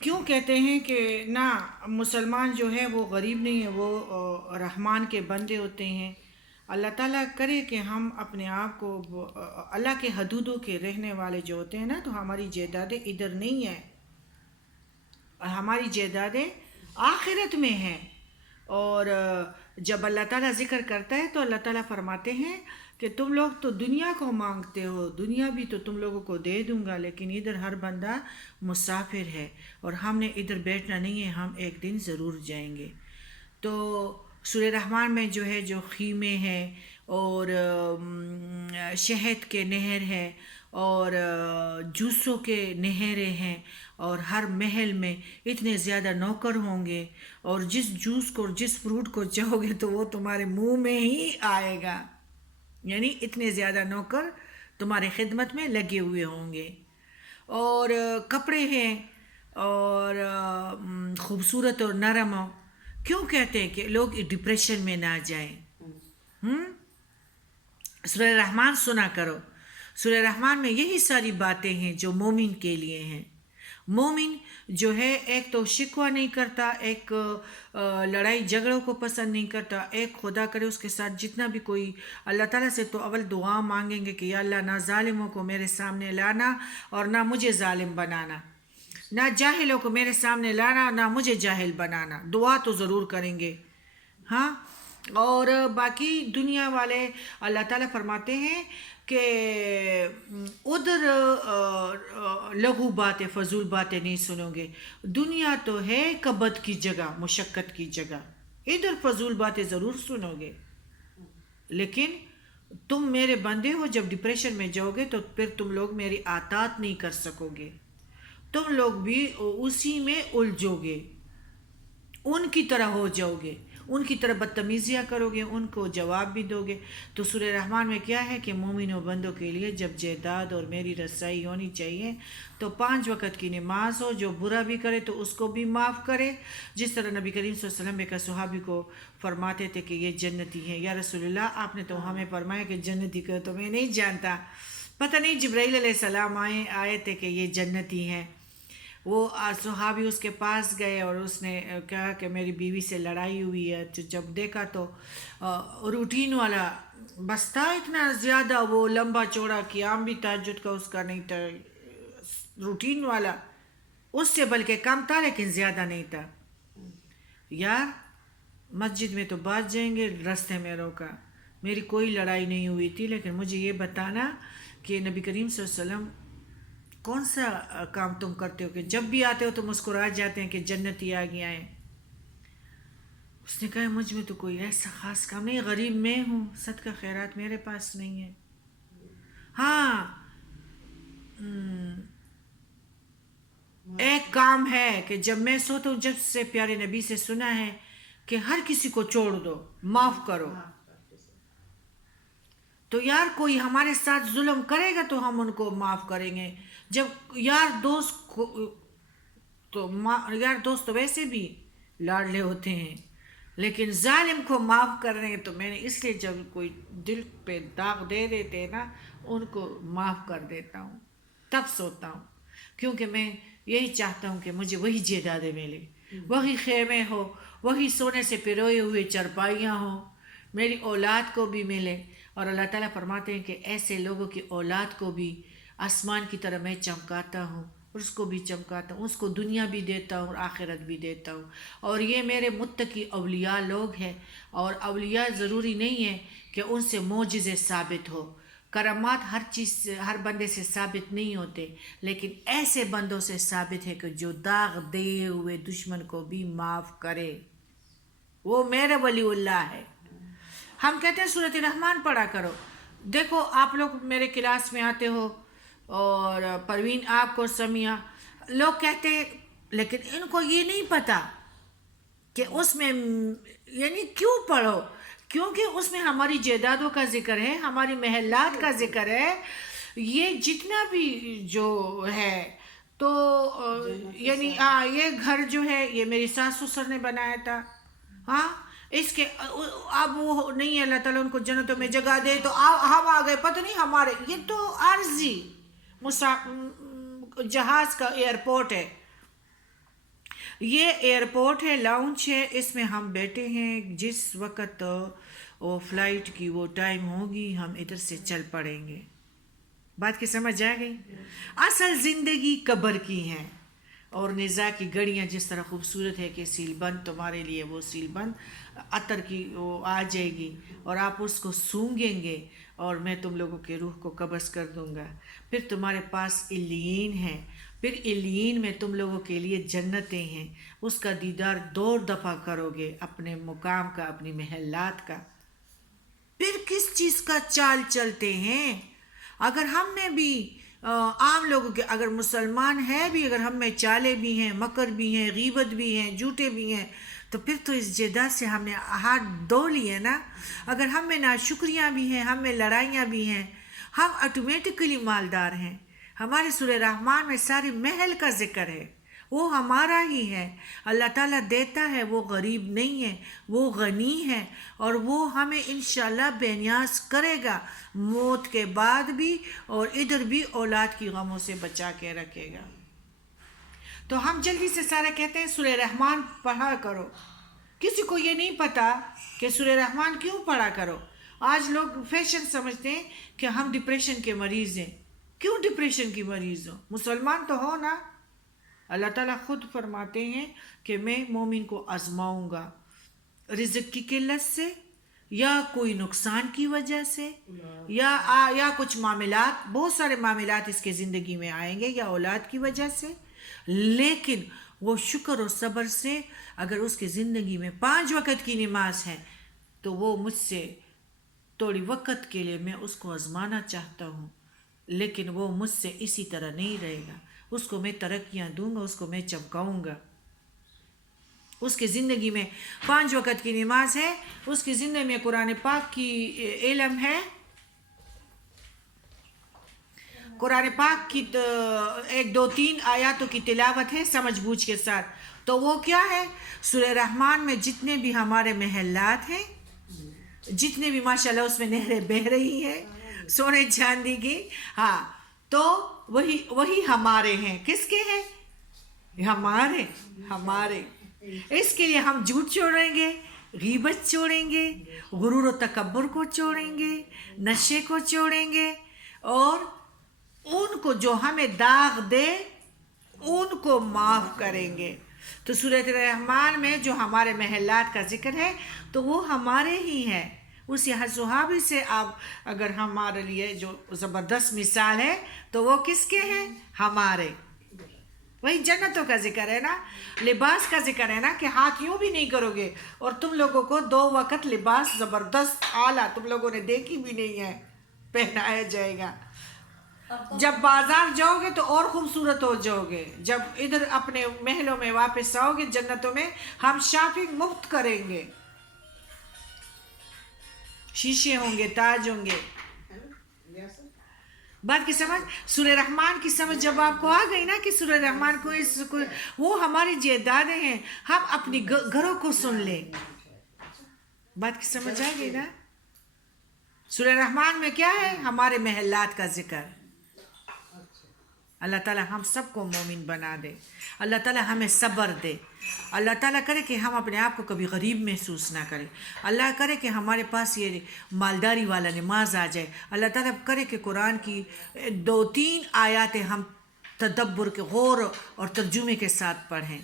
کیوں کہتے ہیں کہ نہ مسلمان جو ہے وہ غریب نہیں ہے، وہ رحمان کے بندے ہوتے ہیں۔ اللہ تعالیٰ کرے کہ ہم اپنے آپ کو اللہ کے حدودوں کے رہنے والے جو ہوتے ہیں نا، تو ہماری جائیدادیں ادھر نہیں ہیں، ہماری جائیدادیں آخرت میں ہیں۔ اور جب اللہ تعالیٰ ذکر کرتا ہے تو اللہ تعالیٰ فرماتے ہیں کہ تم لوگ تو دنیا کو مانگتے ہو، دنیا بھی تو تم لوگوں کو دے دوں گا، لیکن ادھر ہر بندہ مسافر ہے اور ہم نے ادھر بیٹھنا نہیں ہے، ہم ایک دن ضرور جائیں گے۔ تو سورہ رحمان میں جو ہے، جو خیمے ہیں اور شہد کے نہر ہے اور جوسوں کے نہریں ہیں، اور ہر محل میں اتنے زیادہ نوکر ہوں گے، اور جس جوس کو اور جس فروٹ کو چاہو گے تو وہ تمہارے منہ میں ہی آئے گا، یعنی اتنے زیادہ نوکر تمہارے خدمت میں لگے ہوئے ہوں گے۔ اور کپڑے ہیں اور خوبصورت اور نرم ہو۔ کیوں کہتے ہیں کہ لوگ ڈپریشن میں نہ جائیں؟ سورہ رحمان سنا کرو، سورہ رحمان میں یہی ساری باتیں ہیں جو مومن کے لیے ہیں۔ مومن جو ہے ایک تو شکوہ نہیں کرتا، ایک لڑائی جھگڑوں کو پسند نہیں کرتا، ایک خدا کرے اس کے ساتھ جتنا بھی کوئی اللہ تعالیٰ سے تو اول دعا مانگیں گے کہ یا اللہ نہ ظالموں کو میرے سامنے لانا اور نہ مجھے ظالم بنانا، نہ جاہلوں کو میرے سامنے لانا نہ مجھے جاہل بنانا، دعا تو ضرور کریں گے۔ ہاں، اور باقی دنیا والے اللہ تعالیٰ فرماتے ہیں کہ ادھر لغو باتیں، فضول باتیں نہیں سنو گے۔ دنیا تو ہے کبد کی جگہ، مشقت کی جگہ، ادھر فضول باتیں ضرور سنو گے، لیکن تم میرے بندے ہو، جب ڈپریشن میں جاؤ گے تو پھر تم لوگ میری اطاعت نہیں کر سکو گے، تم لوگ بھی اسی میں الجھو گے، ان کی طرح ہو جاؤ گے، ان کی طرح بدتمیزیاں کرو گے، ان کو جواب بھی دو گے۔ تو سورہ رحمان میں کیا ہے کہ مومن و بندوں کے لیے جب جائیداد اور میری رسائی ہونی چاہیے تو 5 وقت کی نماز ہو، جو برا بھی کرے تو اس کو بھی معاف کرے، جس طرح نبی کریم صلی اللہ علیہ وسلم ایک صحابی کو فرماتے تھے کہ یہ جنتی ہیں۔ یا رسول اللہ، آپ نے تو ہمیں فرمایا کہ جنتی کو تو میں نہیں جانتا، پتہ نہیں جبرائیل علیہ السلام آئے تھے کہ یہ جنتی ہیں۔ وہ صحابی اس کے پاس گئے اور اس نے کہا کہ میری بیوی سے لڑائی ہوئی ہے، تو جب دیکھا تو روٹین والا بستہ اتنا زیادہ، وہ لمبا چوڑا، قیام بھی تہجد کا اس کا نہیں تھا، روٹین والا، اس سے بلکہ کم تھا لیکن زیادہ نہیں تھا۔ یار مسجد میں تو بات جائیں گے، راستے میں روکا، میری کوئی لڑائی نہیں ہوئی تھی، لیکن مجھے یہ بتانا کہ نبی کریم صلی اللہ علیہ وسلم کون سا کام تم کرتے ہو کہ جب بھی آتے ہو تو مسکرا جاتے ہیں کہ جنتی آ گیا ہے؟ اس نے کہا مجھ میں تو کوئی ایسا خاص کام نہیں، غریب میں ہوں، صدقہ خیرات میرے پاس نہیں ہے۔ ہاں، ایک کام ہے کہ جب میں سوتا ہوں، جب سے پیارے نبی سے سنا ہے کہ ہر کسی کو چھوڑ دو، معاف کرو۔ تو یار کوئی ہمارے ساتھ ظلم کرے گا تو ہم ان کو معاف کریں گے، جب یار دوست تو ویسے بھی لاڈلے ہوتے ہیں، لیکن ظالم کو معاف کر رہے ہیں تو میں نے اس لیے جب کوئی دل پہ داغ دے دیتے نا، ان کو معاف کر دیتا ہوں، تب سوتا ہوں، کیونکہ میں یہی چاہتا ہوں کہ مجھے وہی جائیدادیں ملے، وہی خیمے ہو، وہی سونے سے پروئے ہوئے چرپائیاں ہوں، میری اولاد کو بھی ملے۔ اور اللہ تعالیٰ فرماتے ہیں کہ ایسے لوگوں کی اولاد کو بھی آسمان کی طرح میں چمکاتا ہوں، اور اس کو بھی چمکاتا ہوں، اس کو دنیا بھی دیتا ہوں اور آخرت بھی دیتا ہوں۔ اور یہ میرے متقی اولیاء لوگ ہیں، اور اولیاء ضروری نہیں ہے کہ ان سے معجزے ثابت ہو، کرامات ہر چیز سے، ہر بندے سے ثابت نہیں ہوتے، لیکن ایسے بندوں سے ثابت ہے کہ جو داغ دیے ہوئے دشمن کو بھی معاف کرے، وہ میرے ولی اللہ ہے۔ ہم کہتے ہیں سورۃ الرحمن پڑھا کرو، دیکھو آپ لوگ میرے کلاس میں آتے ہو، اور پروین آپ کو سمیہ لوگ کہتے ہیں، لیکن ان کو یہ نہیں پتا کہ اس میں یعنی کیوں پڑھو، کیونکہ اس میں ہماری جائیدادوں کا ذکر ہے، ہماری محلات کا ذکر ہے، یہ جتنا بھی جو ہے تو یعنی یہ گھر جو ہے یہ میری ساس سسر نے بنایا تھا، ہاں اس کے اب وہ نہیں ہے، اللہ تعالیٰ ان کو جنتوں میں جگہ دے تو ہم آ گئے، پتہ نہیں ہمارے، یہ تو عارضی جہاز کا ایئرپورٹ ہے، یہ ایئرپورٹ ہے، لاؤنج ہے، اس میں ہم بیٹھے ہیں، جس وقت وہ فلائٹ کی وہ ٹائم ہوگی ہم ادھر سے چل پڑیں گے۔ بات کی سمجھ آ گئی؟ اصل زندگی قبر کی ہے، اور نزا کی گھڑیاں جس طرح خوبصورت ہے کہ سیل بند تمہارے لیے، وہ سیل بند عطر کی وہ آ جائے گی اور آپ اس کو سونگیں گے اور میں تم لوگوں کے روح کو قبض کر دوں گا۔ پھر تمہارے پاس علیین ہے، پھر علیین میں تم لوگوں کے لیے جنتیں ہیں، اس کا دیدار 2 دفعہ کرو گے، اپنے مقام کا، اپنی محلات کا۔ پھر کس چیز کا چال چلتے ہیں؟ اگر ہم میں بھی عام لوگوں کے، اگر مسلمان ہے بھی، اگر ہم میں چالے بھی ہیں، مکر بھی ہیں، غیبت بھی ہیں، جھوٹے بھی ہیں، تو پھر تو اس جائیداد سے ہم نے ہاتھ دھو لیے نا۔ اگر ہم میں ناشکریاں بھی ہیں، ہم میں لڑائیاں بھی ہیں، ہم آٹومیٹکلی مالدار ہیں۔ ہمارے سورہ رحمان میں سارے محل کا ذکر ہے، وہ ہمارا ہی ہے۔ اللہ تعالیٰ دیتا ہے، وہ غریب نہیں ہے، وہ غنی ہے، اور وہ ہمیں انشاءاللہ بے نیاز کرے گا، موت کے بعد بھی اور ادھر بھی اولاد کی غموں سے بچا کے رکھے گا۔ تو ہم جلدی سے سارے کہتے ہیں سورہ رحمان پڑھا کرو۔ کسی کو یہ نہیں پتا کہ سورہ رحمان کیوں پڑھا کرو۔ آج لوگ فیشن سمجھتے ہیں کہ ہم ڈپریشن کے مریض ہیں۔ کیوں ڈپریشن کی مریض ہو؟ مسلمان تو ہو نا۔ اللہ تعالیٰ خود فرماتے ہیں کہ میں مومن کو آزماؤں گا رزق کی قلت سے، یا کوئی نقصان کی وجہ سے، یا کچھ معاملات، بہت سارے معاملات اس کے زندگی میں آئیں گے، یا اولاد کی وجہ سے، لیکن وہ شکر و صبر سے اگر اس کی زندگی میں 5 وقت کی نماز ہے تو وہ مجھ سے تھوڑی وقت کے لیے میں اس کو آزمانا چاہتا ہوں، لیکن وہ مجھ سے اسی طرح نہیں رہے گا، اس کو میں ترقیاں دوں گا، اس کو میں چمکاؤں گا۔ اس کی زندگی میں 5 وقت کی نماز ہے، اس کی زندگی میں قرآن پاک کی علم ہے، قرآن پاک کی 1 2 3 آیاتوں کی تلاوت ہے سمجھ بوجھ کے ساتھ، تو وہ کیا ہے؟ سورہ رحمان میں جتنے بھی ہمارے محلات ہیں، جتنے بھی ماشاءاللہ اس میں نہریں بہہ رہی ہیں سونے چاندی کی، ہاں، تو وہی ہمارے ہیں۔ کس کے ہیں؟ ہمارے۔ اس کے لیے ہم جھوٹ چھوڑیں گے، غیبت چھوڑیں گے، غرور و تکبر کو چھوڑیں گے، نشے کو چھوڑیں گے، اور ان کو جو ہمیں داغ دے ان کو معاف کریں گے۔ تو سورۃ الرحمن میں جو ہمارے محلات کا ذکر ہے تو وہ ہمارے ہی ہیں۔ اسی صحابی سے آپ اگر ہمارے لیے جو زبردست مثال ہے تو وہ کس کے ہیں؟ ہمارے۔ وہی جنتوں کا ذکر ہے نا، لباس کا ذکر ہے نا، کہ ہاتھ یوں بھی نہیں کرو گے اور تم لوگوں کو 2 وقت لباس زبردست اعلیٰ تم لوگوں نے دیکھی بھی نہیں ہے پہنایا جائے گا۔ جب بازار جاؤ گے تو اور خوبصورت ہو جاؤ گے، جب ادھر اپنے محلوں میں واپس آؤ گے جنتوں میں ہم شاپنگ مفت کریں گے، شیشے ہوں گے، تاج ہوں گے۔ بات کی سمجھ؟ سورہ رحمان کی سمجھ جب آپ کو آ گئی نا کہ سورہ رحمان کو وہ ہماری جائیدادیں ہیں، ہم اپنی گھروں کو سن لیں۔ بات کی سمجھ آ گئی نا؟ سورہ رحمان میں کیا ہے؟ ہمارے محلات کا ذکر۔ اللہ تعالیٰ ہم سب کو مومن بنا دے، اللہ تعالیٰ ہمیں صبر دے، اللہ تعالیٰ کرے کہ ہم اپنے آپ کو کبھی غریب محسوس نہ کریں، اللہ کرے کہ ہمارے پاس یہ مالداری والا نماز آ جائے، اللہ تعالیٰ کرے کہ قرآن کی 2 3 آیاتیں ہم تدبر کے غور اور ترجمے کے ساتھ پڑھیں۔